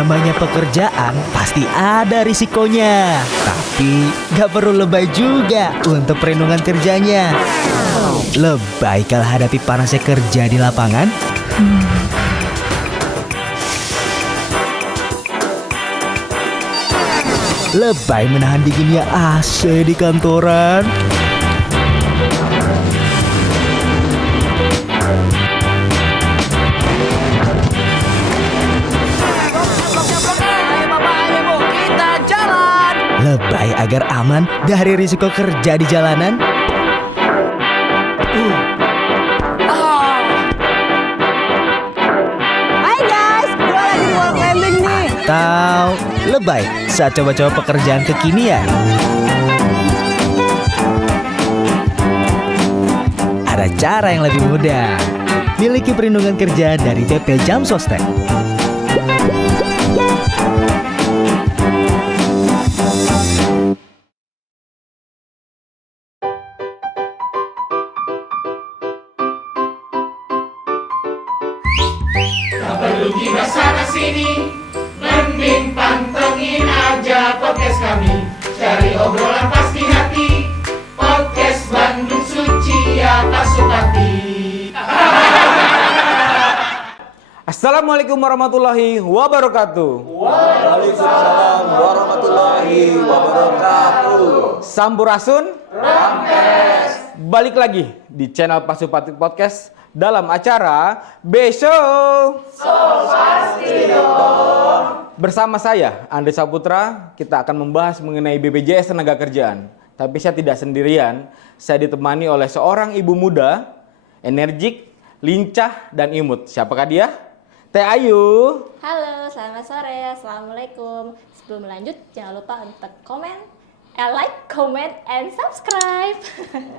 Namanya pekerjaan pasti ada risikonya. Tapi gak perlu lebay juga untuk perlindungan kerjanya. Lebay kalau hadapi panasnya kerja di lapangan? Lebay menahan dinginnya AC di kantoran? Lebay agar aman dari risiko kerja di jalanan? Hai guys, gue lagi wall climbing nih. Atau lebay saat coba-coba pekerjaan kekinian? Ada cara yang lebih mudah. Miliki perlindungan kerja dari PP Jam Sostek. Perlu kita sana sini, mending pantengin aja podcast kami. Cari obrolan pasti hati, podcast Bandung Suci ya Pasupati. Assalamualaikum warahmatullahi wabarakatuh. Waalaikumsalam warahmatullahi wabarakatuh. Sampurasun. Rampes. Balik lagi di channel Pasupati Podcast dalam acara Besok. Bersama saya Andri Saputra, kita akan membahas mengenai BPJS Tenagakerjaan. Tapi saya tidak sendirian, saya ditemani oleh seorang ibu muda, energik, lincah, dan imut. Siapakah dia? Teh Ayu. Halo, selamat sore. Assalamualaikum. Sebelum lanjut, jangan lupa untuk like, comment, and subscribe.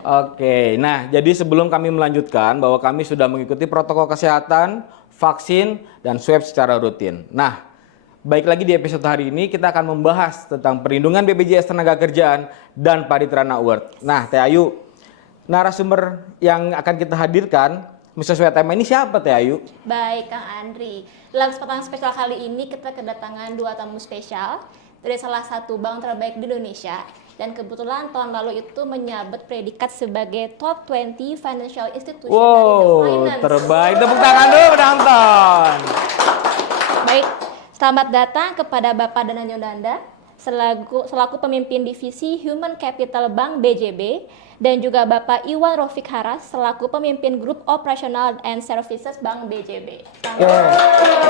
Oke, nah jadi sebelum kami melanjutkan bahwa kami sudah mengikuti protokol kesehatan, vaksin, dan swab secara rutin. Nah, baik lagi di episode hari ini kita akan membahas tentang perlindungan BPJS Tenagakerjaan dan Paritrana Award. Nah, Teh Ayu, narasumber yang akan kita hadirkan sesuai tema ini siapa, Teh Ayu? Baik, Kang Andri. Dalam kesempatan spesial kali ini kita kedatangan dua tamu spesial dari salah satu bank terbaik di Indonesia. Dan kebetulan tahun lalu itu menyabet predikat sebagai Top 20 Financial Institution dari The Finance. Terbaik. Tepuk tangan dulu penonton. Baik, selamat datang kepada Bapak Danang Yondanda selaku pemimpin divisi Human Capital Bank BJB dan juga Bapak Iwan Rofik Haras selaku pemimpin grup operasional and services Bank BJB.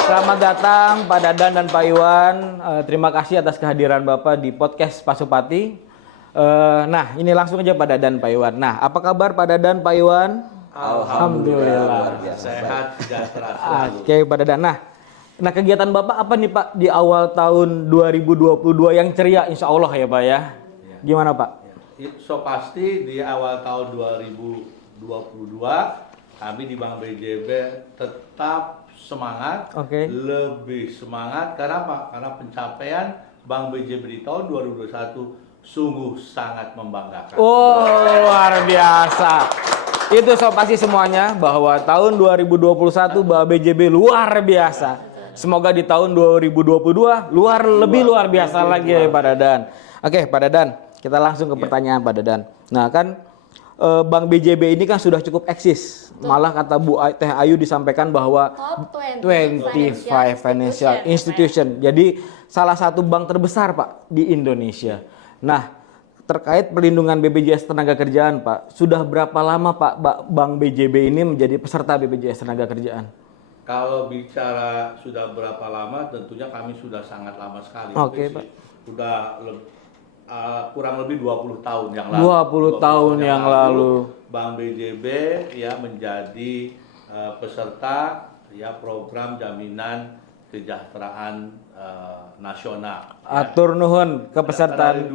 Selamat datang Pak Dadan dan Pak Iwan. Terima kasih atas kehadiran Bapak di podcast Pasupati. Nah, ini langsung aja Pak Dadan, Pak Iwan. Nah, apa kabar Pak Dadan, Pak Iwan? Alhamdulillah. Sehat, sejahtera selalu. Oke, Pak Dadan. Nah, kegiatan Bapak apa nih Pak di awal tahun 2022 yang ceria insya Allah ya Pak ya? Gimana Pak? So pasti di awal tahun 2022 kami di Bank BJB tetap semangat, lebih semangat karena apa? Karena pencapaian Bank BJB di tahun 2021 sungguh sangat membanggakan. Oh, luar biasa. Itu so pasti semuanya bahwa tahun 2021 Bank BJB luar biasa. Semoga di tahun 2022 lebih luar biasa lagi ya Pak Dadan. Oke, Pak Dadan, kita langsung ke pertanyaan Pak Dadan. Nah kan Bank BJB ini kan sudah cukup eksis. Malah kata Bu Teh Ayu disampaikan bahwa Top 25 Financial Institution. Jadi salah satu bank terbesar Pak di Indonesia. Nah, terkait perlindungan BPJS Tenagakerjaan Pak, sudah berapa lama Pak Bank BJB ini menjadi peserta BPJS Tenagakerjaan? Kalau bicara sudah berapa lama, tentunya kami sudah sangat lama sekali. Oke, Pak. Sudah kurang lebih 20 tahun yang lalu. 20 tahun yang lalu. Bank BJB ya menjadi peserta ya program jaminan kesejahteraan nasional. Atur nuhun kepesertaan.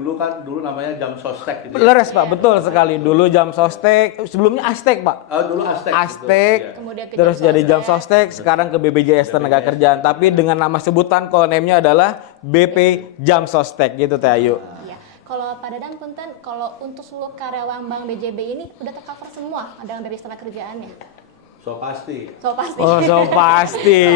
Dulu namanya Jam Sostek gitu. Leres Pak, betul sekali. Dulu Jam Sostek, sebelumnya Astek Pak. Dulu Astek. Astek, Kemudian ke terus Jam jadi Jam Sostek. Sostek, sekarang ke BPJS Tenagakerjaan. Tapi dengan nama sebutan call name-nya adalah BP Jam Sostek gitu Teh Ayu. Iya. Kalau Pak Dadan punten, kalau untuk seluruh karyawan Bank BJB ini udah tercover semua dengan BPJS Tenagakerjaannya? So pasti. So pasti. Oh, so pasti.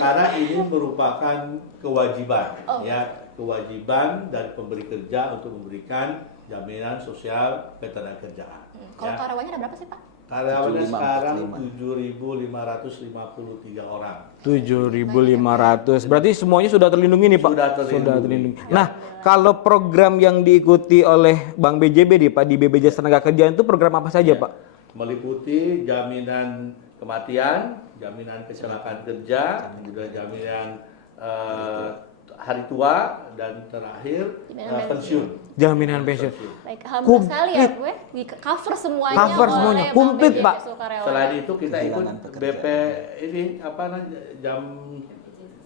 Karena ini merupakan kewajiban, Oh. ya kewajiban dari pemberi kerja untuk memberikan jaminan sosial ketenagakerjaan. Kalau Ya. karyawannya ada berapa sih Pak? Karyawannya 75, sekarang 7.553 orang. 7.500. Berarti semuanya sudah terlindungi nih Pak? Sudah terlindungi. Ya. Nah, kalau program yang diikuti oleh Bank BJB nih Pak di BPJS Tenagakerjaan itu program apa saja Pak? Meliputi jaminan kematian, jaminan kecelakaan kerja, juga jaminan hari tua, dan terakhir Jaminan pensiun. Jaminan pensiun. Baik, alhamdulillah sekali ya gue di cover semuanya Cover oleh semuanya. Bank Komplit, BJB Pak. Sukarelawan. Selain itu kita ikut Kehilangan pekerjaan. BP ini apa namanya jam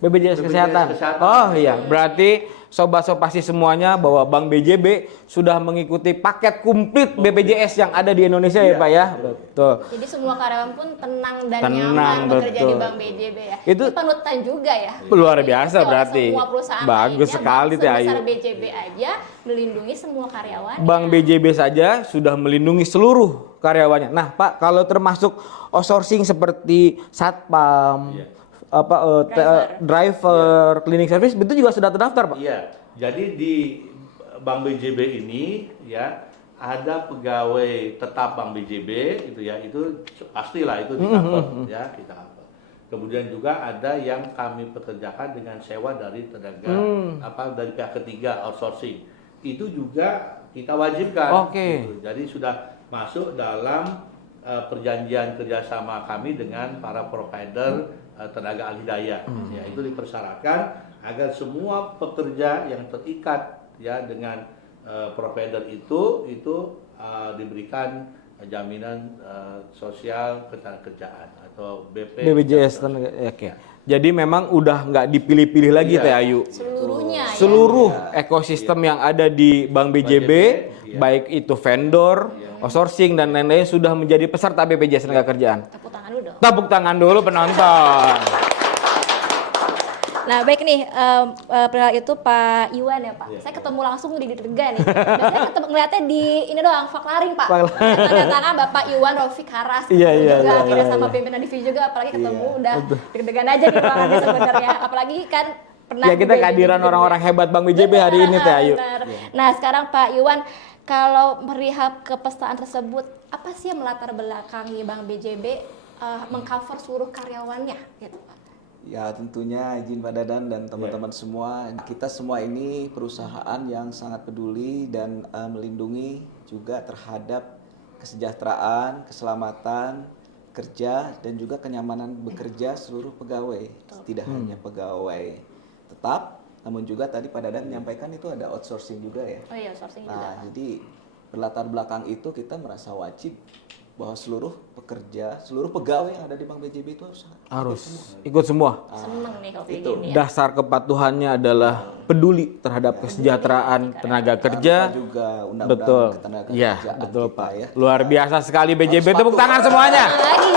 BPJS Kesehatan. Oh iya, berarti sobat-sobat pasti semuanya bahwa Bank BJB sudah mengikuti paket komplit BPJS yang ada di Indonesia ya Iya, Pak ya. betul. Betul. Jadi semua karyawan pun tenang dan Tenang, nyaman bekerja di betul. Bank BJB ya. Itu- Ini panutan juga ya. Luar biasa Oleh berarti. Semua perusahaan Bagus lainnya, sekali Teh Ayu. sebesar BJB aja melindungi semua karyawan. Bank BJB saja sudah melindungi seluruh karyawannya. Nah, Pak, kalau termasuk outsourcing seperti satpam, Iya. driver, cleaning service itu juga sudah terdaftar, Pak. Iya, jadi di Bank BJB ini ya ada pegawai tetap Bank BJB itu ya, itu pastilah itu di cover ya, kita cover. Kemudian juga ada yang kami pekerjakan dengan sewa dari tenaga dari pihak ketiga outsourcing. Itu juga kita wajibkan. Oke. Gitu. Jadi sudah masuk dalam perjanjian kerjasama kami dengan para provider tenaga ahli daya. Ya, itu dipersyaratkan agar semua pekerja yang terikat ya dengan provider itu diberikan jaminan sosial ketenagakerjaan atau BPJS tenaga. Oke. Jadi memang udah nggak dipilih-pilih lagi Iya. Teh Ayu. Seluruhnya ya. Seluruh ekosistem yang ada di Bank BJB, iya. baik itu vendor, outsourcing dan lain-lain sudah menjadi peserta BPJS Tenagakerjaan. Tepuk tangan dulu dong. Tepuk tangan dulu penonton. Nah baik nih, perihal itu Pak Iwan ya Pak. Iya. Saya ketemu langsung di Dirga nih. Biasanya ketemu ngeliatnya di ini doang, Faklaring Pak. Faklaring. Tanda tangan Bapak Iwan Rofik Haras. Iya, iya, Juga iya, akhirnya iya, sama iya. pimpinan divisi juga, apalagi ketemu udah deg-degan aja nih ruangannya sebenarnya. Apalagi kan pernah Ya kita juga kehadiran jadi- orang-orang hebat Bank BJB hari ini Teh Ayu. Benar. Nah sekarang Pak Iwan, kalau perihal kepestaan tersebut, apa sih yang melatar belakangi Bank BJB mengcover seluruh karyawannya gitu Pak? Ya tentunya izin Pak Dadan dan teman-teman semua, kita semua ini perusahaan yang sangat peduli dan melindungi juga terhadap kesejahteraan, keselamatan kerja dan juga kenyamanan bekerja seluruh pegawai, tidak hanya pegawai tetap, namun juga tadi Pak Dadan menyampaikan itu ada outsourcing juga ya. Oh iya, sourcing juga. Nah, jadi berlatar belakang itu kita merasa wajib bahwa seluruh pekerja, seluruh pegawai yang ada di Bank BJB itu Harus ikut semua. Seneng nih kalau kayak itu. gini ya. Dasar kepatuhannya adalah peduli terhadap kesejahteraan tenaga kerja. Tanpa juga undang-undang Betul. ketenagakerjaan Iya, kita betul Pak. ya. Luar biasa sekali BJB, tepuk tangan semuanya. Lagi.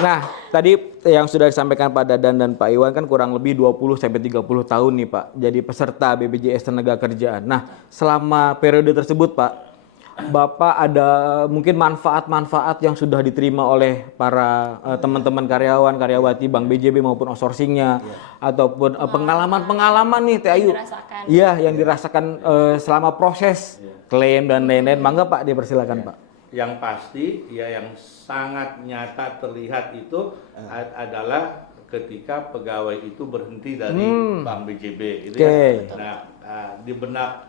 Nah, tadi yang sudah disampaikan Pak Dadan dan Pak Iwan kan kurang lebih 20 sampai 30 tahun nih Pak jadi peserta BPJS Tenagakerjaan. Nah, selama periode tersebut Pak, Bapak ada mungkin manfaat-manfaat yang sudah diterima oleh para teman-teman karyawan, karyawati Bank BJB maupun outsourcingnya, ataupun pengalaman-pengalaman nih Teh Ayu. Dirasakan. Iya, yang dirasakan selama proses klaim dan lain-lain. Mangga Pak, dipersilakan Pak. Yang pasti ya yang sangat nyata terlihat itu adalah ketika pegawai itu berhenti dari Bank BJB itu Oke. ya. Nah, di benak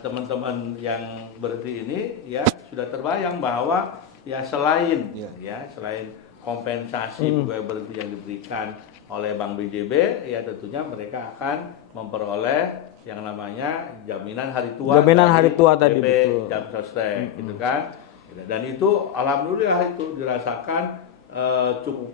teman-teman yang berhenti ini ya sudah terbayang bahwa ya selain selain kompensasi pegawai berhenti yang diberikan oleh Bank BJB ya tentunya mereka akan memperoleh yang namanya jaminan hari tua. Jaminan dari hari tua tadi, BP betul. Jam Sostek gitu kan. Dan itu alhamdulillah itu dirasakan cukup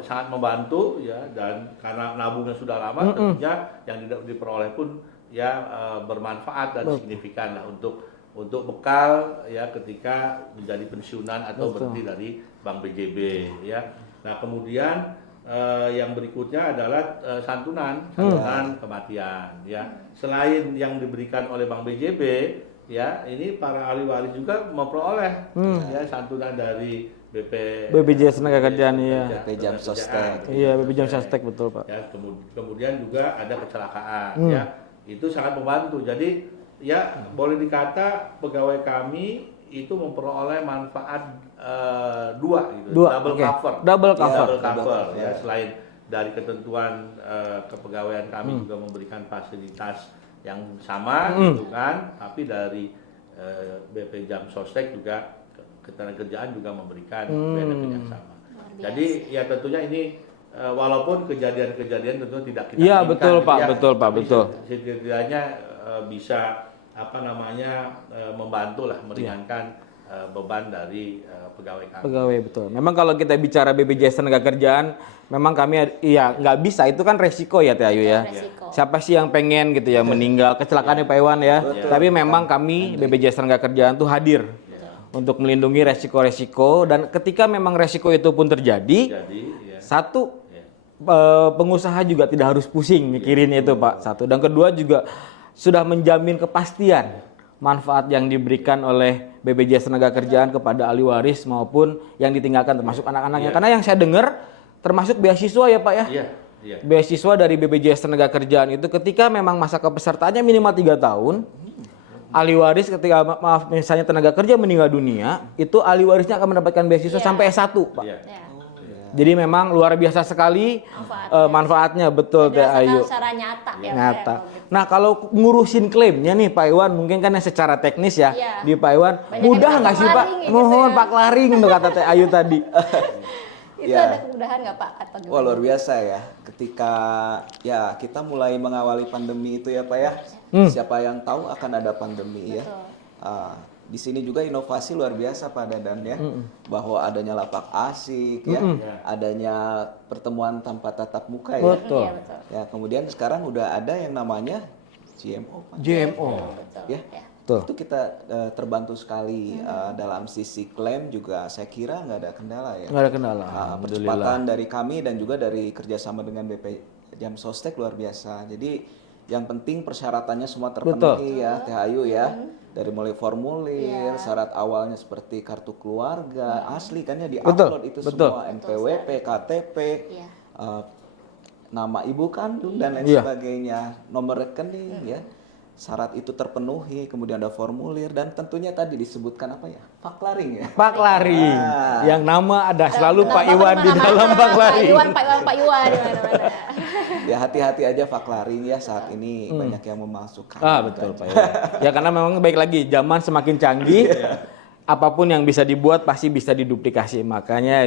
sangat membantu ya, dan karena nabungnya sudah lama tentunya yang diperoleh pun ya bermanfaat dan signifikan lah untuk bekal ya ketika menjadi pensiunan atau berhenti dari Bank BJB ya. Nah kemudian yang berikutnya adalah santunan kematian ya. Selain yang diberikan oleh Bank BJB ya, ini para ahli waris juga memperoleh ya santunan dari BPJS Tenagakerjaan, iya. BP Jam Sostek. Iya, BP Jam Sostek, betul Pak. Ya, kemudian juga ada kecelakaan ya. Itu sangat membantu. Jadi ya boleh dikata pegawai kami itu memperoleh manfaat dua gitu. Double oke. cover. Double cover. Double cover ya. Selain dari ketentuan kepegawaian kami juga memberikan fasilitas yang sama gitu kan, tapi dari BP Jam Sostek juga ketenagakerjaan juga memberikan benefit yang sama. Jadi ya tentunya ini walaupun kejadian-kejadian tentu tidak kita Iya, inginkan, betul gitu Pak, ya, betul Pak, tapi betul. Setidaknya bisa membantu lah meringankan beban dari pegawai kami. Pegawai, betul. Memang kalau kita bicara BPJS Tenagakerjaan, memang kami ya nggak bisa, itu kan resiko ya Teh Ayu ya. Resiko. Siapa sih yang pengen gitu ya meninggal kecelakaan ya Pak Iwan ya. Tapi memang kami BPJS Tenagakerjaan tuh hadir untuk melindungi resiko-resiko, dan ketika memang resiko itu pun terjadi, Jadi ya, satu pengusaha juga tidak harus pusing mikirin itu Pak. Satu, dan kedua juga sudah menjamin kepastian manfaat yang diberikan oleh BPJS Tenagakerjaan kepada ahli waris maupun yang ditinggalkan termasuk anak-anaknya. Karena yang saya dengar termasuk beasiswa ya Pak ya. iya, iya. Beasiswa dari BPJS Tenagakerjaan itu ketika memang masa kepesertaannya minimal 3 tahun, ahli waris ketika misalnya tenaga kerja meninggal dunia, itu ahli warisnya akan mendapatkan beasiswa sampai S1 Pak. Iya. Ya. Jadi memang luar biasa sekali manfaatnya, betul Teh Ayu. Secara nyata ya. Nyata. Pak, ya. Nah kalau ngurusin klaimnya nih Pak Iwan, mungkin kan yang secara teknis ya, Iya. di Pak Iwan, Banyak mudah yang nggak sih Pak? paklaring gitu Mohon ya. Pak Klaring tuh kata Teh Ayu tadi. Itu Ya. ada kemudahan nggak Pak? Atau gimana? Wah, luar biasa ya. Ketika ya kita mulai mengawali pandemi itu ya Pak ya. Siapa yang tahu akan ada pandemi ya. Di sini juga inovasi luar biasa Pak Dadan ya. Bahwa adanya lapak asik ya, adanya pertemuan tanpa tatap muka ya. Betul. Iya, betul. Ya, kemudian sekarang udah ada yang namanya GMO Pak. GMO. Ya. Betul. Itu kita terbantu sekali dalam sisi klaim juga saya kira nggak ada kendala ya. Nggak ada kendala. Alhamdulillah. Percepatan dari kami dan juga dari kerjasama dengan BP Jam Sostek luar biasa. Jadi yang penting persyaratannya semua terpenuhi ya Teh Ayu ya. Dari mulai formulir, syarat awalnya seperti kartu keluarga, asli kan ya di-upload itu semua, NPWP, KTP, nama ibu kandung dan lain sebagainya, nomor rekening ya. Syarat itu terpenuhi, kemudian ada formulir dan tentunya tadi disebutkan apa ya? Faklaring ya. Pak Klaring, yang nama ada selalu Pak Iwan di dalam Pak Klaring. Pak Iwan di mana-mana. Ya hati-hati aja Faklaring ya, saat ini banyak yang memasukkan. Betul Pak Iwan. Ya karena memang baik lagi zaman semakin canggih, apapun yang bisa dibuat pasti bisa diduplikasi. Makanya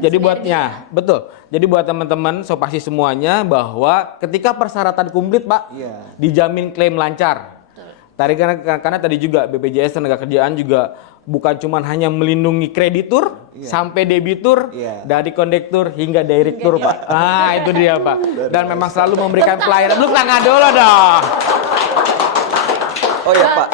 jadi buatnya betul. Jadi buat teman-teman Sopasi semuanya bahwa ketika persyaratan komplit Pak, dijamin klaim lancar. Karena tadi juga BPJS Tenagakerjaan juga bukan cuma hanya melindungi kreditur sampai debitur, dari kondektur hingga direktur Pak. Nah itu dia Pak. Dan memang selalu memberikan pelayanan. Lu tangan dulu dong. Oh ya Pak,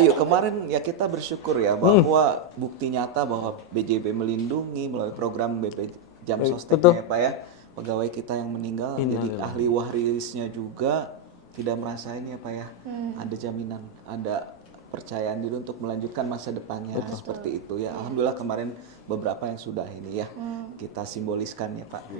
Ayu kemarin ya kita bersyukur ya bahwa bukti nyata bahwa BJB melindungi melalui program BP Jam Sostek ya Pak ya, pegawai kita yang meninggal jadi ahli warisnya juga tidak merasa ini ya Pak ya, ada jaminan, ada percayaan diri untuk melanjutkan masa depannya seperti itu ya. Alhamdulillah kemarin beberapa yang sudah ini ya kita simboliskan ya Pak.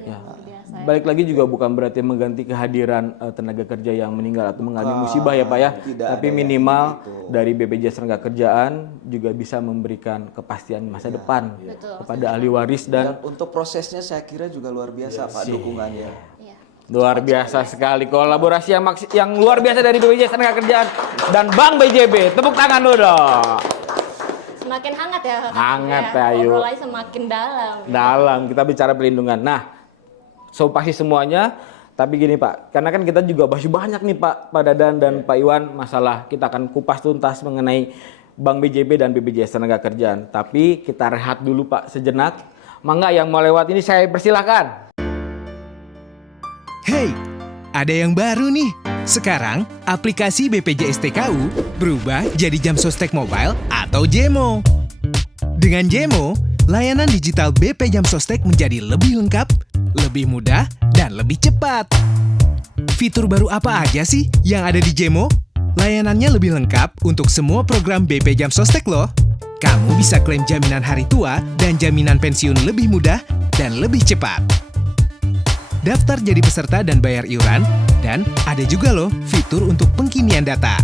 Balik lagi juga bukan berarti mengganti kehadiran tenaga kerja yang meninggal atau mengalami musibah ya Pak ya. Tapi minimal dari BPJS Tenagakerjaan juga bisa memberikan kepastian masa depan kepada ahli waris dan untuk prosesnya saya kira juga luar biasa Pak dukungannya. luar biasa sekali kolaborasi yang luar biasa dari BPJS Tenagakerjaan dan Bank BJB. Tepuk tangan dulu dong. Semakin hangat ya. Hangat ya, Ayu. Obrolannya semakin dalam. Dalam kita bicara perlindungan. Nah, pasti semuanya. Tapi gini Pak, karena kan kita juga masih banyak nih Pak Dadan dan Pak Iwan masalah kita akan kupas tuntas mengenai Bank BJB dan BPJS Tenagakerjaan. Tapi kita rehat dulu Pak sejenak. Mangga yang mau lewat ini saya persilahkan. Hey, ada yang baru nih. Sekarang, aplikasi BPJS TKU berubah jadi Jam Sostek Mobile atau JEMO. Dengan JEMO, layanan digital BP Jam Sostek menjadi lebih lengkap, lebih mudah, dan lebih cepat. Fitur baru apa aja sih yang ada di JEMO? Layanannya lebih lengkap untuk semua program BP Jam Sostek loh. kamu bisa klaim jaminan hari tua dan jaminan pensiun lebih mudah dan lebih cepat. Daftar jadi peserta dan bayar iuran, dan ada juga loh fitur untuk pengkinian data.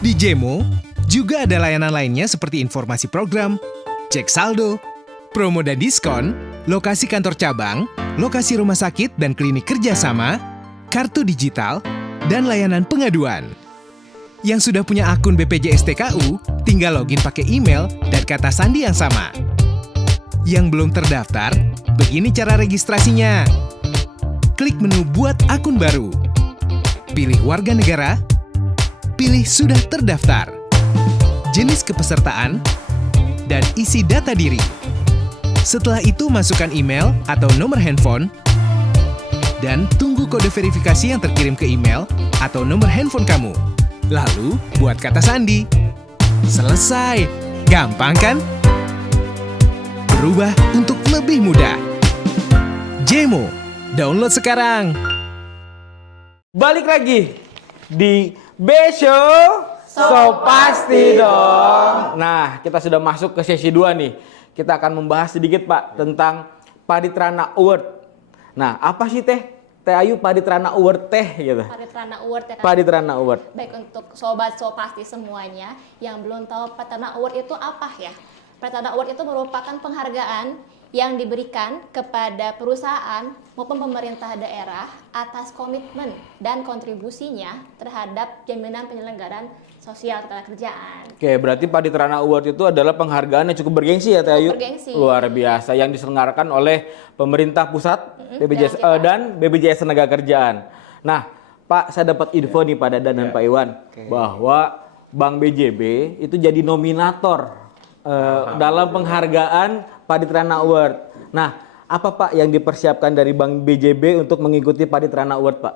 Di Jemo, juga ada layanan lainnya seperti informasi program, cek saldo, promo dan diskon, lokasi kantor cabang, lokasi rumah sakit dan klinik kerjasama, kartu digital, dan layanan pengaduan. Yang sudah punya akun BPJS TKU, tinggal login pakai email dan kata sandi yang sama. Yang belum terdaftar, begini cara registrasinya. Klik menu Buat Akun Baru. Pilih warga negara, pilih Sudah terdaftar, jenis kepesertaan, dan isi data diri. Setelah itu masukkan email atau nomor handphone, dan tunggu kode verifikasi yang terkirim ke email atau nomor handphone kamu. Lalu buat kata sandi. Selesai. Gampang kan? Berubah untuk lebih mudah. Jemo, download sekarang. Balik lagi di B-Show So Pasti Dong. Nah, kita sudah masuk ke sesi 2 nih. Kita akan membahas sedikit Pak tentang Paditrana Award. Nah, apa sih Teh Ayu Paditrana Award Teh gitu? Paditrana Award ya kan? Paditrana Award. Baik, untuk sobat So Pasti semuanya yang belum tahu Paditrana Award itu apa ya? Paditrana Award itu merupakan penghargaan yang diberikan kepada perusahaan maupun pemerintah daerah atas komitmen dan kontribusinya terhadap jaminan penyelenggaraan sosial ketenagakerjaan. Oke, berarti Paditrana Award itu adalah penghargaan yang cukup bergengsi ya Teh Ayu? Bergengsi. Luar biasa, yang diselenggarakan oleh pemerintah pusat BPJS dan BPJS Tenagakerjaan. Nah, Pak, saya dapat info nih Pak Dadan dan Pak Iwan bahwa Bank BJB itu jadi nominator dalam penghargaan Paditrana Award. Nah, apa Pak yang dipersiapkan dari Bank BJB untuk mengikuti Paditrana Award, Pak?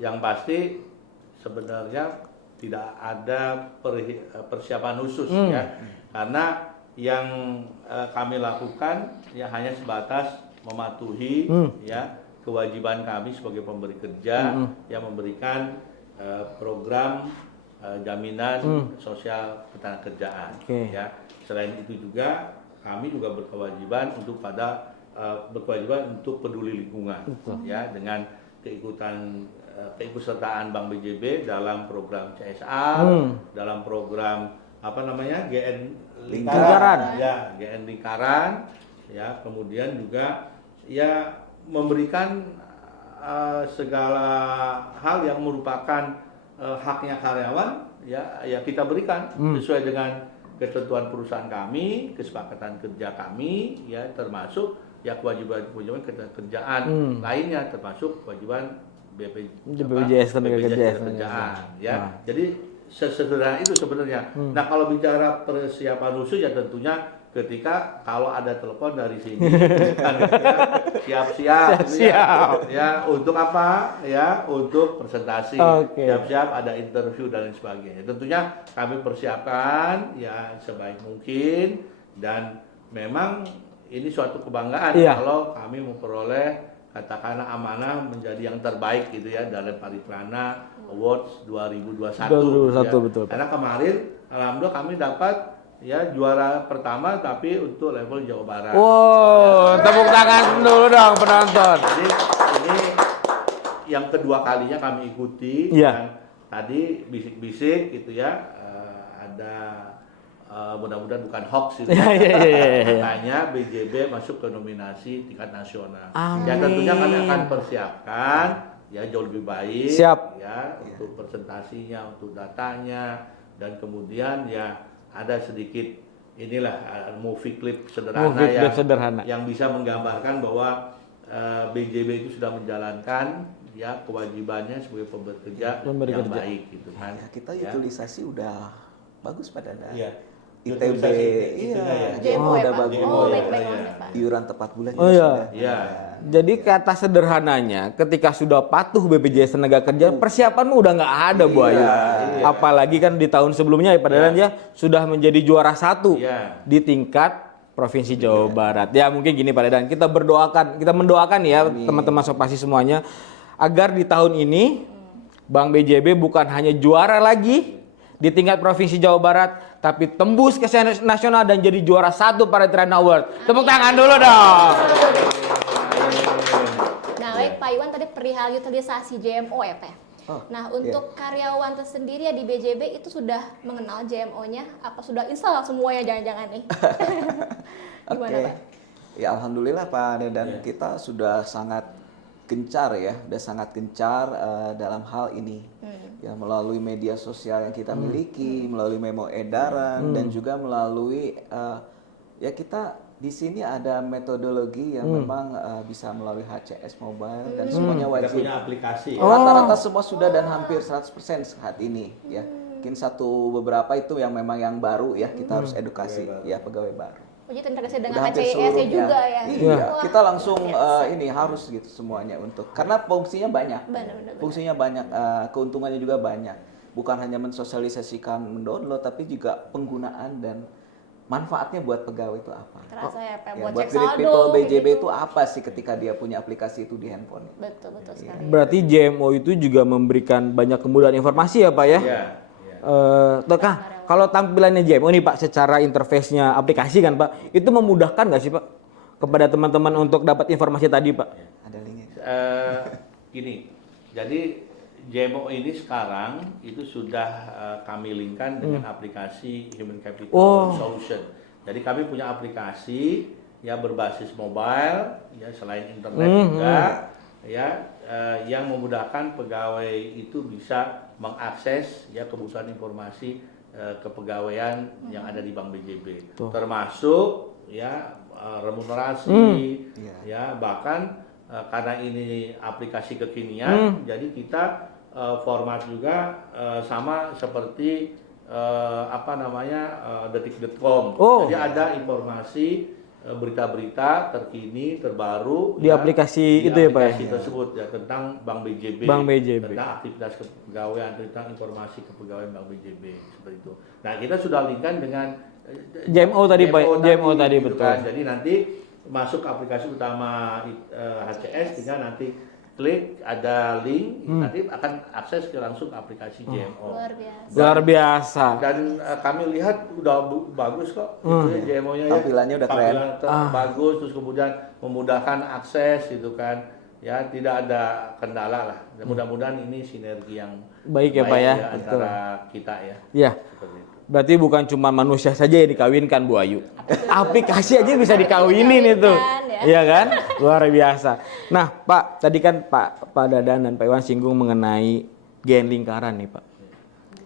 Yang pasti sebenarnya tidak ada persiapan khusus ya, karena yang kami lakukan ya hanya sebatas mematuhi ya kewajiban kami sebagai pemberi kerja yang memberikan program jaminan sosial ketenagakerjaan. Ya. Selain itu juga kami juga berkewajiban untuk peduli lingkungan ya, dengan keikutsertaan Bank BJB dalam program CSR, dalam program apa namanya GN Lingkaran, ya GN Lingkaran, ya kemudian juga ya memberikan segala hal yang merupakan haknya karyawan ya kita berikan sesuai dengan ketentuan perusahaan kami, kesepakatan kerja kami ya, termasuk ya kewajiban kerjaan lainnya, termasuk kewajiban BPJS Tenagakerjaan ya. Jadi sesederhana itu sebenarnya. Nah, kalau bicara persiapan khusus ya tentunya ketika kalau ada telepon dari sini siap-siap ya untuk apa ya, untuk presentasi, siap-siap ada interview dan lain sebagainya. Tentunya kami persiapkan ya sebaik mungkin, dan memang ini suatu kebanggaan kalau kami memperoleh katakanlah amanah menjadi yang terbaik gitu ya dalam Paditrana Awards 2021 ya. Betul. Karena kemarin alhamdulillah kami dapat ya juara pertama tapi untuk level Jawa Barat. Wow, tepuk tangan dulu dong penonton. Jadi ini yang kedua kalinya kami ikuti, dan tadi bisik-bisik gitu ya, ada mudah-mudahan bukan hoax itu. Katanya BJB masuk ke nominasi tingkat nasional. Ya tentunya kami akan persiapkan ya jauh lebih baik ya untuk presentasinya, untuk datanya, dan kemudian ya ada sedikit inilah movie clip sederhana yang bisa menggambarkan bahwa BJB itu sudah menjalankan ya kewajibannya sebagai pemberi kerja yang baik gitu kan. Ya, kita utilisasi udah bagus Pak Dana. Iya. ITB Udah bagus. baik. Iuran tepat bulan Iya. Jadi kata sederhananya, ketika sudah patuh BPJS Tenagakerjaan, persiapanmu udah nggak ada Bu Ayu. Apalagi kan di tahun sebelumnya ya Pak Dadan ya sudah menjadi juara 1 di tingkat Provinsi Jawa Barat. Ya mungkin gini Pak Dadan, kita mendoakan ya teman-teman Sopasi semuanya agar di tahun ini Bank BJB bukan hanya juara lagi di tingkat provinsi Jawa Barat, tapi tembus ke nasional dan jadi juara 1 Paretraan Award. Tepuk tangan dulu dong. Nah, baik Pak Iwan tadi perihal utilisasi JMO ya Pak. Nah, untuk karyawan tersendiri ya di BJB itu sudah mengenal JMO-nya, apa sudah install semuanya jangan-jangan nih? Gimana Pak? Ya alhamdulillah Pak Dadan, kita sudah sangat gencar ya, udah sangat gencar dalam hal ini. Ya melalui media sosial yang kita miliki, melalui memo edaran dan juga melalui ya kita di sini ada metodologi yang memang bisa melalui HCS mobile dan semuanya Kita wajib. punya aplikasi. Rata-rata semua sudah dan hampir 100% saat ini ya. Mungkin beberapa itu yang memang yang baru ya, kita harus edukasi ya pegawai baru. Jadi terintegrasi dengan Udah hampir HCIS seluruhnya. juga ya. Iya, Wah, kita langsung luar biasa. ini harus gitu semuanya untuk karena fungsinya banyak. Benar. Fungsinya banyak, keuntungannya juga banyak. Bukan hanya mensosialisasikan mendownload tapi juga penggunaan dan manfaatnya buat pegawai itu apa? Terasa ya Pak, Ya, buat buat cek Great saldo. People BJB gitu. itu apa sih ketika dia punya aplikasi itu di handphone? Betul sekali. Berarti JMO itu juga memberikan banyak kemudahan informasi ya Pak ya? Iya. Kalau tampilannya JMO nih Pak, secara interface-nya aplikasi kan Pak, itu memudahkan nggak sih Pak kepada teman-teman untuk dapat informasi tadi Pak? Ada linknya. Gini, jadi JMO ini sekarang itu sudah kami linkkan dengan aplikasi Human Capital Solution. Jadi kami punya aplikasi ya berbasis mobile, ya selain internet juga, ya yang memudahkan pegawai itu bisa mengakses ya kebutuhan informasi kepegawaian yang ada di Bank BJB, termasuk ya remunerasi, ya bahkan karena ini aplikasi kekinian, jadi kita format juga sama seperti detik.com. Jadi ada informasi berita-berita terkini terbaru Di aplikasi itu ya, Pak, ya? aplikasi tersebut ya tentang Bank BJB, Bank BJB. tentang aktivitas kepegawaian, tentang informasi kepegawaian Bank BJB seperti itu. Nah kita sudah linkkan dengan JMO tadi, Pak. JMO tadi, gitu betul. kan. Jadi nanti masuk aplikasi utama HCS, tinggal nanti klik ada link, nanti akan akses ke langsung ke aplikasi JMO. Luar biasa. Luar biasa. Dan kami lihat udah bagus kok itu ya, JMO-nya ya. Tampilannya udah keren. Bagus, terus kemudian memudahkan akses gitu kan. Ya tidak ada kendala lah. Mudah-mudahan ini sinergi yang Baik ya, Pak, ya. antara kita ya. Ya. Seperti itu. Berarti bukan cuma manusia saja yang dikawinkan Bu Ayu. Aplikasi aja bisa dikawinin itu. Iya kan? Luar biasa. Nah, Pak, tadi kan Pak Dadan dan Pak Iwan singgung mengenai gen lingkaran nih, Pak.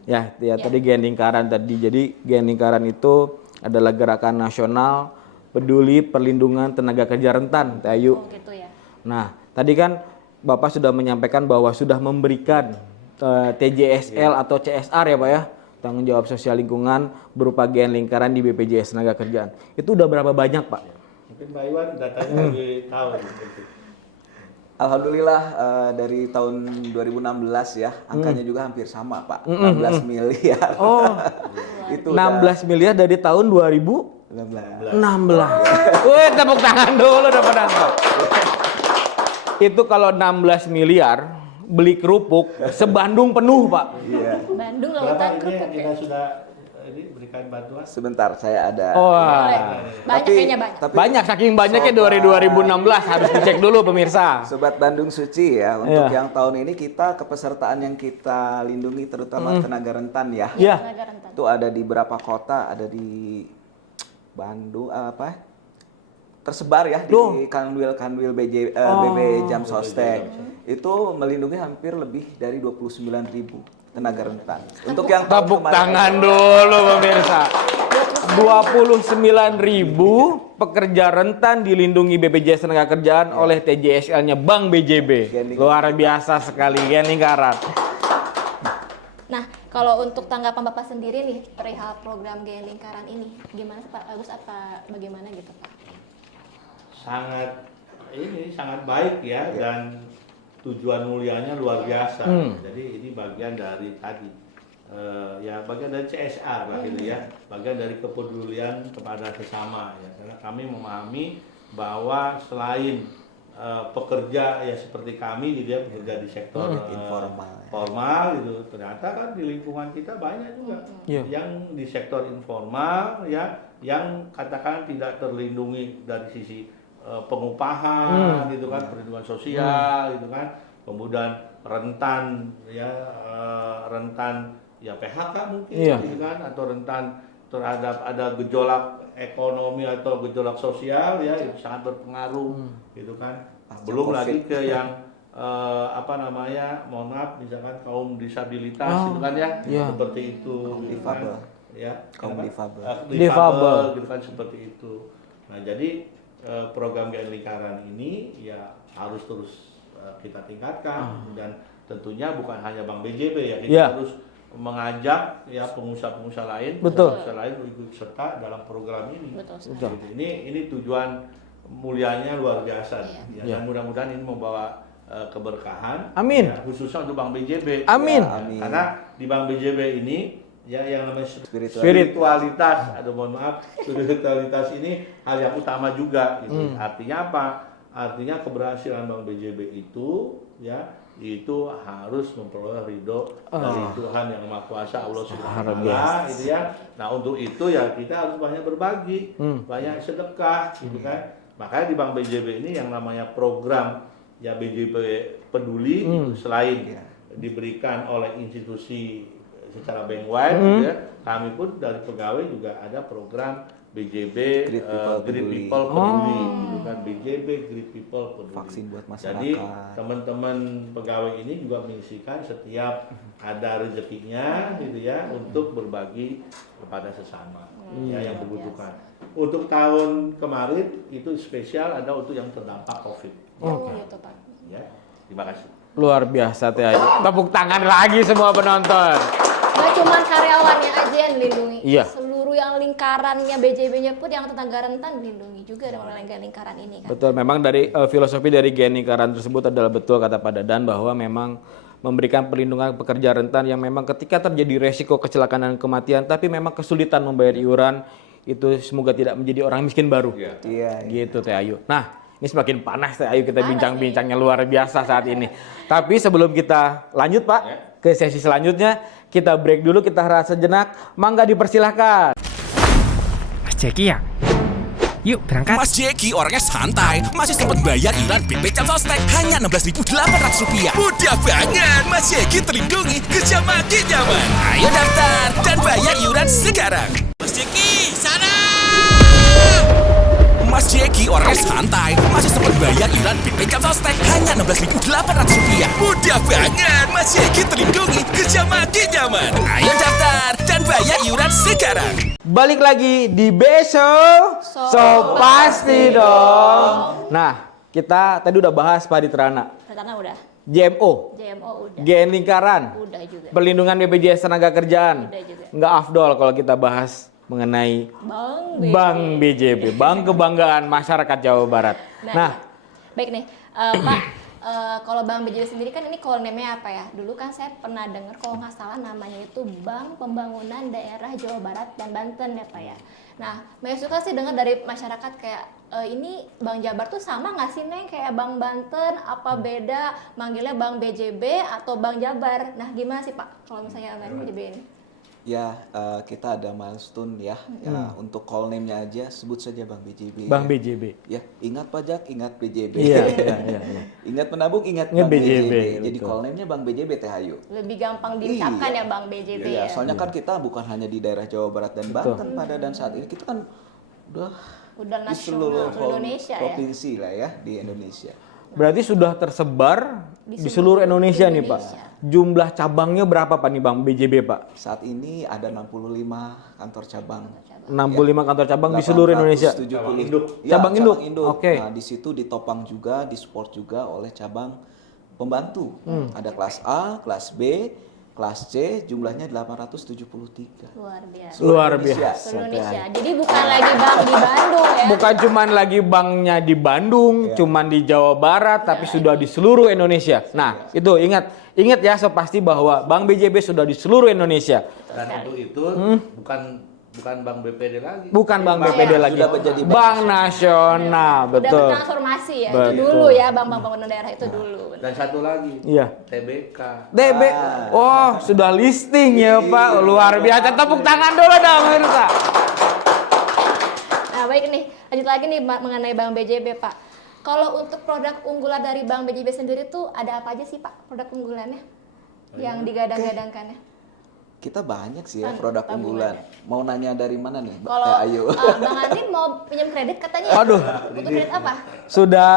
Ya, tadi gen lingkaran tadi. Jadi gen lingkaran itu adalah gerakan nasional peduli perlindungan tenaga kerja rentan, Teh Ayu. Oh, gitu ya. Nah, tadi kan Bapak sudah menyampaikan bahwa sudah memberikan TJSL atau CSR ya Pak ya, tanggung jawab sosial lingkungan berupa gen lingkaran di BPJS Tenaga Kerjaan. Itu udah berapa banyak Pak? Mungkin Pak Iwan datanya lebih tahu gitu. Alhamdulillah dari tahun 2016 ya, angkanya juga hampir sama Pak, 16 miliar. Oh, Itu 16 miliar dari tahun 2016. 16. Wih, tepuk tangan dulu dong penonton. Itu kalau 16 miliar beli kerupuk sebandung penuh Pak. Iya. Bandung Berapa lautan ini kerupuk yang ya. kita sudah berikan bantuan? Sebentar, saya ada. Wah, Banyak kayaknya banyak. tapi banyak saking banyaknya dari 2016 harus dicek dulu pemirsa. Sobat Bandung Suci ya, untuk Iya. yang tahun ini kita kepesertaan yang kita lindungi terutama tenaga rentan ya. Iya. Tenaga rentan. Itu ada di berapa kota, ada di Bandung tersebar ya di kanwil BB Jam Sostek. Itu melindungi hampir lebih dari 29.000 tenaga rentan. Untuk yang tahun Tepuk kemarin- tangan dulu pemirsa. 29.000 pekerja rentan dilindungi BPJS Tenaga Kerjaan oleh TJSL-nya Bank BJB. Luar biasa sekali gen lingkaran. Nah, kalau untuk tanggapan Bapak sendiri nih perihal program gen lingkaran ini, gimana sih, Pak? Bagus apa bagaimana gitu Pak? Sangat baik ya, dan tujuan mulianya luar biasa. Jadi ini bagian dari tadi bagian dari CSR lah gitu ya, bagian dari kepedulian kepada sesama ya, karena kami memahami bahwa selain pekerja ya seperti kami gitu ya, pekerja di sektor formal gitu, ternyata kan di lingkungan kita banyak juga yang di sektor informal ya, yang katakan tidak terlindungi dari sisi pengupahan gitu kan, perlindungan sosial gitu kan, kemudian rentan PHK mungkin gitu kan, atau rentan terhadap ada gejolak ekonomi atau gejolak sosial ya, itu sangat berpengaruh gitu kan. Belum lagi ke yang mohon maaf, misalkan kaum disabilitas gitu kan ya, seperti itu gitu kan, ya kaum difabel gitu kan, seperti itu. Nah jadi program GN Lingkaran ini ya harus terus kita tingkatkan, dan tentunya bukan hanya Bank BJB ya, kita harus mengajak ya pengusaha-pengusaha lain, pengusaha lain ikut serta dalam program ini. Ini tujuan mulianya luar biasa. Dan mudah-mudahan ini membawa keberkahan. Amin. Ya, khususnya untuk Bank BJB. Amin. Ya, karena di Bank BJB ini ya yang namanya spiritualitas, spiritualitas ini hal yang utama juga. Gitu. Artinya apa? Artinya keberhasilan Bank BJB itu ya itu harus memperoleh ridho dari Tuhan yang Maha Kuasa, Allah Subhanahu wa Ta'ala gitu ya. Nah, untuk itu ya kita harus banyak berbagi, banyak sedekah gitu kan. Makanya di Bank BJB ini yang namanya program ya BJB Peduli itu selain diberikan oleh institusi secara bank-wide gitu ya, kami pun dari pegawai juga ada program BJB Great People Peduli gitu kan, BJB Great People Peduli. Vaksin buat masyarakat. Jadi teman-teman pegawai ini juga mengisikan setiap ada rezekinya gitu ya, untuk berbagi kepada sesama ya yang membutuhkan. Untuk tahun kemarin itu spesial ada untuk yang terdampak COVID. Gitu, Pak. Ya, terima kasih. Luar biasa Teh Ayu. Tepuk tangan lagi semua penonton. Gak cuma karyawannya aja yang dilindungi, Iya. seluruh yang lingkarannya BJB-nya pun yang tetangga rentan dilindungi juga dengan lingkaran ini kan. Betul, memang dari filosofi dari GN Lingkaran tersebut adalah betul kata Pak Dadan, bahwa memang memberikan perlindungan pekerja rentan yang memang ketika terjadi resiko kecelakaan dan kematian, tapi memang kesulitan membayar iuran, itu semoga tidak menjadi orang miskin baru. Iya. Gitu Teh Ayu. Nah, ini semakin panas Teh Ayu, kita bincang-bincangnya luar biasa saat ini. Tapi sebelum kita lanjut Pak ke sesi selanjutnya, kita break dulu, kita rehat sejenak. Mangga dipersilahkan. Mas Jeki ya? Yuk berangkat. Mas Jeki orangnya santai, masih sempat bayar iuran BP Jam Sostek hanya Rp16.800. Mudah banget, Mas Jeki terlindungi, kejam makin nyaman. Ayo daftar dan bayar iuran sekarang. Mas Jeki, sana! Mas Jeki orangnya santai, masih sempat bayar iuran BP Jam Sostek hanya Rp16.800. Mudah banget, Mas Jeki terlindungi, kejam makin nyaman. Ayo daftar dan bayar iuran sekarang. Balik lagi di Besok, so pasti dong. Nah, kita tadi udah bahas Pak Ditrana. Rencana udah. JMO, udah. GN Lingkaran, Udah juga. perlindungan BPJS Tenaga Kerjaan. Udah juga. Nggak afdol kalau kita bahas mengenai Bank BJB, Bank Kebanggaan Masyarakat Jawa Barat. Nah, baik nih, Pak. Kalau Bank BJB sendiri kan ini call-name-nya apa ya? Dulu kan saya pernah dengar kalau nggak salah namanya itu Bank Pembangunan Daerah Jawa Barat dan Banten ya Pak ya. Nah, banyak suka sih dengar dari masyarakat kayak ini Bank Jabar tuh sama nggak sih Neng kayak Bank Banten? Apa beda manggilnya Bank BJB atau Bank Jabar? Nah, gimana sih Pak kalau misalnya Bank BJB ini? Ya, kita ada milestone ya. Untuk call name-nya aja sebut saja Bank BJB. Bank BJB. Ya, ingat pajak, ingat BJB. Iya. Ingat menabung, ingat Ingat Bank BJB, BJB. Jadi betul. call name-nya Bank BJB Teh Ayu. Lebih gampang diucapkan ya Bank BJB Iya, ya. soalnya kan kita bukan hanya di daerah Jawa Barat dan Banten pada dan saat ini, kita kan udah Udah di seluruh nasional Indonesia ya. provinsi lah ya di Indonesia. Berarti sudah tersebar di seluruh Indonesia nih Pak. Jumlah cabangnya berapa Pak nih Bank BJB Pak? Saat ini ada 65 kantor cabang. 65 kantor cabang di seluruh Indonesia. 870. Cabang induk. Ya, Cabang induk. Oke. Nah, di situ ditopang juga, disupport juga oleh cabang pembantu. Ada kelas A, kelas B, kelas C, jumlahnya 873. Luar biasa. Luar Indonesia. biasa. Seluruh Indonesia. Jadi bukan lagi bank di Bandung ya. Bukan cuman lagi banknya di Bandung, cuman di Jawa Barat, tapi sudah di seluruh Indonesia. Nah, itu ingat ya, so pasti bahwa Bank BJB sudah di seluruh Indonesia. Dan untuk itu bukan bukan Bank BPD lagi. Bukan Bank BPD lagi. Sudah menjadi Bank Nasional, Udah betul. bertransformasi ya. Betul. Itu dulu ya bank-bank bangunan daerah itu dulu. Dan satu lagi, Iya. TBK. DB. Oh, sudah listing ya, Pak. Luar biasa. Tepuk tangan dulu dong, pemirsa. Nah, baik nih. Lanjut lagi nih mengenai Bank BJB, Pak. Kalau untuk produk unggulan dari Bank BJB sendiri tuh ada apa aja sih, Pak? Produk unggulannya yang digadang-gadangkannya? Kita banyak sih ya produk unggulan. Mau nanya dari mana nih, Mbak Kalau Ayu? Bang Andin mau pinjam kredit katanya. Aduh. Butuh kredit apa? Sudah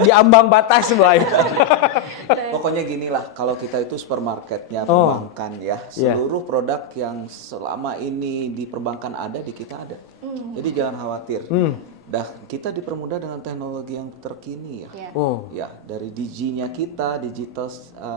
diambang batas, Mbak. Pokoknya gini lah, kalau kita itu supermarketnya Oh. perbankan ya, seluruh produk yang selama ini di perbankan ada, di kita ada. Jadi jangan khawatir. Dah kita dipermudah dengan teknologi yang terkini ya. Iya. Oh. Ya, dari DG-nya kita, digital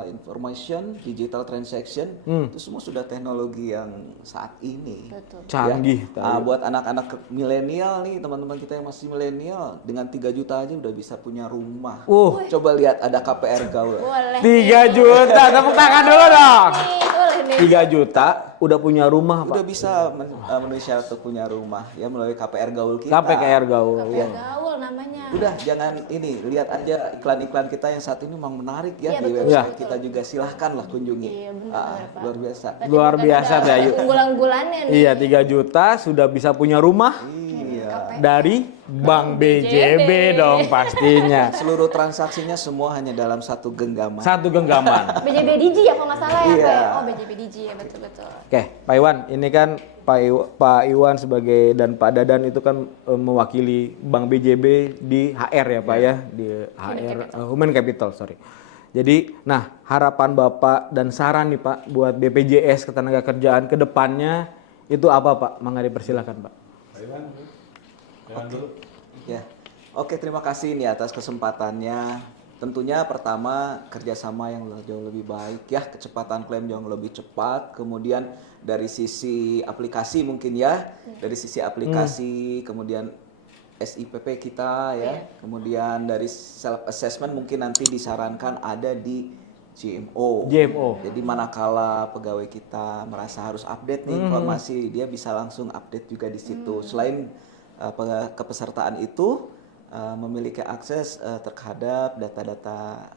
information, digital transaction, itu semua sudah teknologi yang saat ini. Betul. Canggih. Ya. Buat anak-anak milenial nih, teman-teman kita yang masih milenial, dengan 3 juta aja udah bisa punya rumah. Coba lihat ada KPR Gaul. Boleh. 3 juta. Tepuk tangan dulu dong. Nih, boleh nih. 3 juta udah punya rumah, Pak. Udah bisa memenuhi syarat untuk punya rumah ya melalui KPR Gaul kita. KPR Gaul. KPR Gaul namanya. Udah jangan ini, lihat aja iklan-iklan kita yang saat ini memang menarik ya Iya, di betul. website kita juga, silahkan kunjungi. Iya, benar, Pak. Luar biasa. Berarti Luar bukan biasa, ada Teh Ayu. Unggulan-unggulannya nih. Iya, 3 juta sudah bisa punya rumah Iya. dari Bank BJB dong pastinya. Seluruh transaksinya semua hanya dalam satu genggaman. Satu genggaman. BJB Digi ya kalau nggak salah ya, Iya. Pak ya? Oh, BJB Digi ya, betul-betul. Oke, Pak Iwan, ini kan Pak Iwan sebagai dan Pak Dadan itu kan mewakili Bank BJB di HR ya, Pak ya, di HR Human Capital, sorry. Jadi, nah harapan Bapak dan saran nih Pak buat BPJS Ketenagakerjaan ke depannya itu apa Pak? Mangga dipersilakan Pak. Jangan dulu. Ya, oke, terima kasih nih atas kesempatannya. Tentunya pertama kerjasama yang jauh lebih baik ya, kecepatan klaim jauh lebih cepat. Kemudian dari sisi aplikasi mungkin ya, dari sisi aplikasi, kemudian SIPP kita ya, kemudian dari self assessment mungkin nanti disarankan ada di GMO. Jadi manakala pegawai kita merasa harus update nih informasi, dia bisa langsung update juga di situ. Selain kepesertaan itu memiliki akses terhadap data-data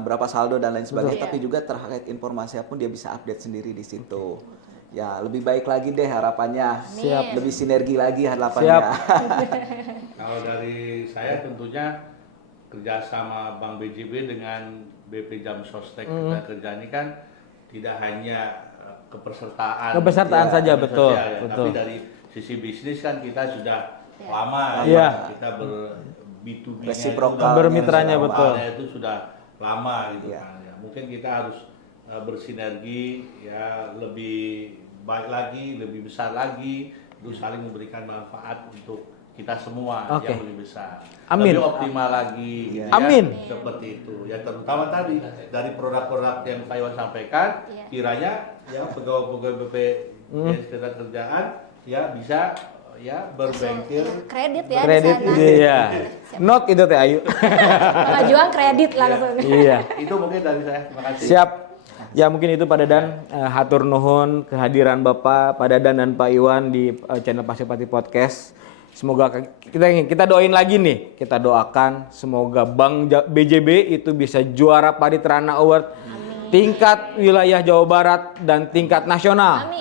berapa saldo dan lain sebagainya, tapi juga terkait informasi pun dia bisa update sendiri di situ. Ya, lebih baik lagi deh harapannya. Siap. Lebih sinergi lagi harapannya. Kalau dari saya tentunya kerjasama Bank BJB dengan BP Jam Sostek kita kerja ini kan tidak hanya kepesertaan Saja, betul, sosial, ya, betul. tapi dari sisi bisnis kan kita sudah lama Iya. kita B2B Resiprokal. Bermitranya, betul. itu sudah lama gitu Iya. kan ya. Mungkin kita harus bersinergi ya, lebih baik lagi, lebih besar lagi untuk saling memberikan manfaat untuk kita semua yang lebih besar. Amin. Lebih optimal lagi gitu ya. Amin. Seperti itu. Ya terutama tadi dari produk-produk yang Pak Iwan sampaikan, kiranya ya pegawai-pegawai BPJS Ketenagakerjaan ya bisa ya berbengkel Kredit ya Kredit di sana. iya. Not itu Teh Ayu. Pengajuan kredit langsung. Iya. itu mungkin dari saya. Terima kasih. Siap. Ya mungkin itu Pak Dadan, hatur nuhun kehadiran Bapak, Pak Dadan dan Pak Iwan di channel Pasupati Podcast. Semoga kita doain lagi nih, kita doakan semoga Bank BJB itu bisa juara Padi Terana Award tingkat wilayah Jawa Barat dan tingkat nasional.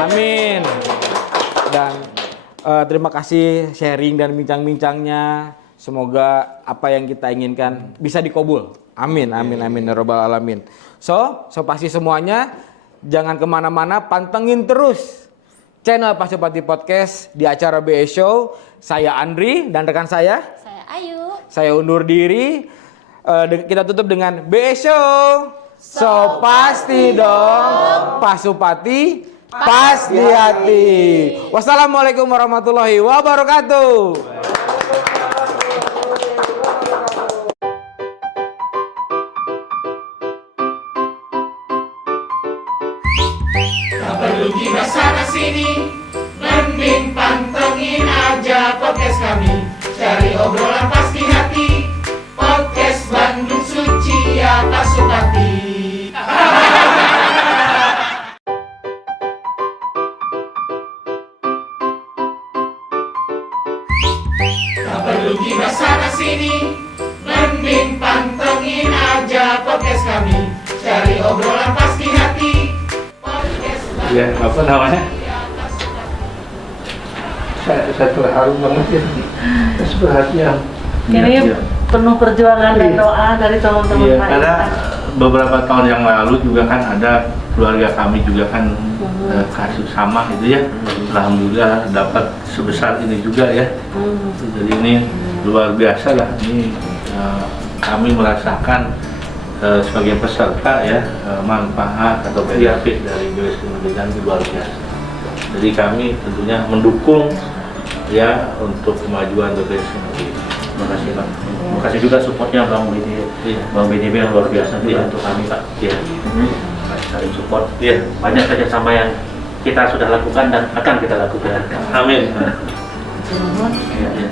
Amin. Dan terima kasih sharing dan bincang-bincangnya. Semoga apa yang kita inginkan bisa dikabul. Amin, amin, amin, ya robbal alamin. So pasti semuanya jangan kemana-mana, pantengin terus channel Pasupati Podcast di acara BE Show. Saya Andri dan rekan saya Ayu. Saya undur diri. Kita tutup dengan BE Show. So pasti dong Pasupati pas di hati. Wassalamualaikum warahmatullahi wabarakatuh. Tak perlu kita sana sini, mending pantengin aja podcast kami. Cari obrolan pasti hati, podcast Bandung Suci ya Pasupati. cari obrolan pasti hati. Ya, apa namanya? Saya terharu banget ya. Perhatian. Ini penuh perjuangan dan doa dari teman-teman Iya, Pak karena Iwan. beberapa tahun yang lalu juga kan ada keluarga kami juga kan kasus sama gitu ya. Alhamdulillah dapat sebesar ini juga ya. Jadi ini luar biasa lah. Ini kami merasakan sebagai peserta ya manfaat atau benefit dari BPJS Kesehatan itu luar biasa. Jadi kami tentunya mendukung ya untuk kemajuan BPJS Kesehatan. Terima kasih Pak. Terima kasih juga supportnya Bang BJB yang luar biasa juga untuk kami Pak. Iya. Saling support. Iya. Banyak kerjasama yang kita sudah lakukan dan akan kita lakukan. Amin. Iya.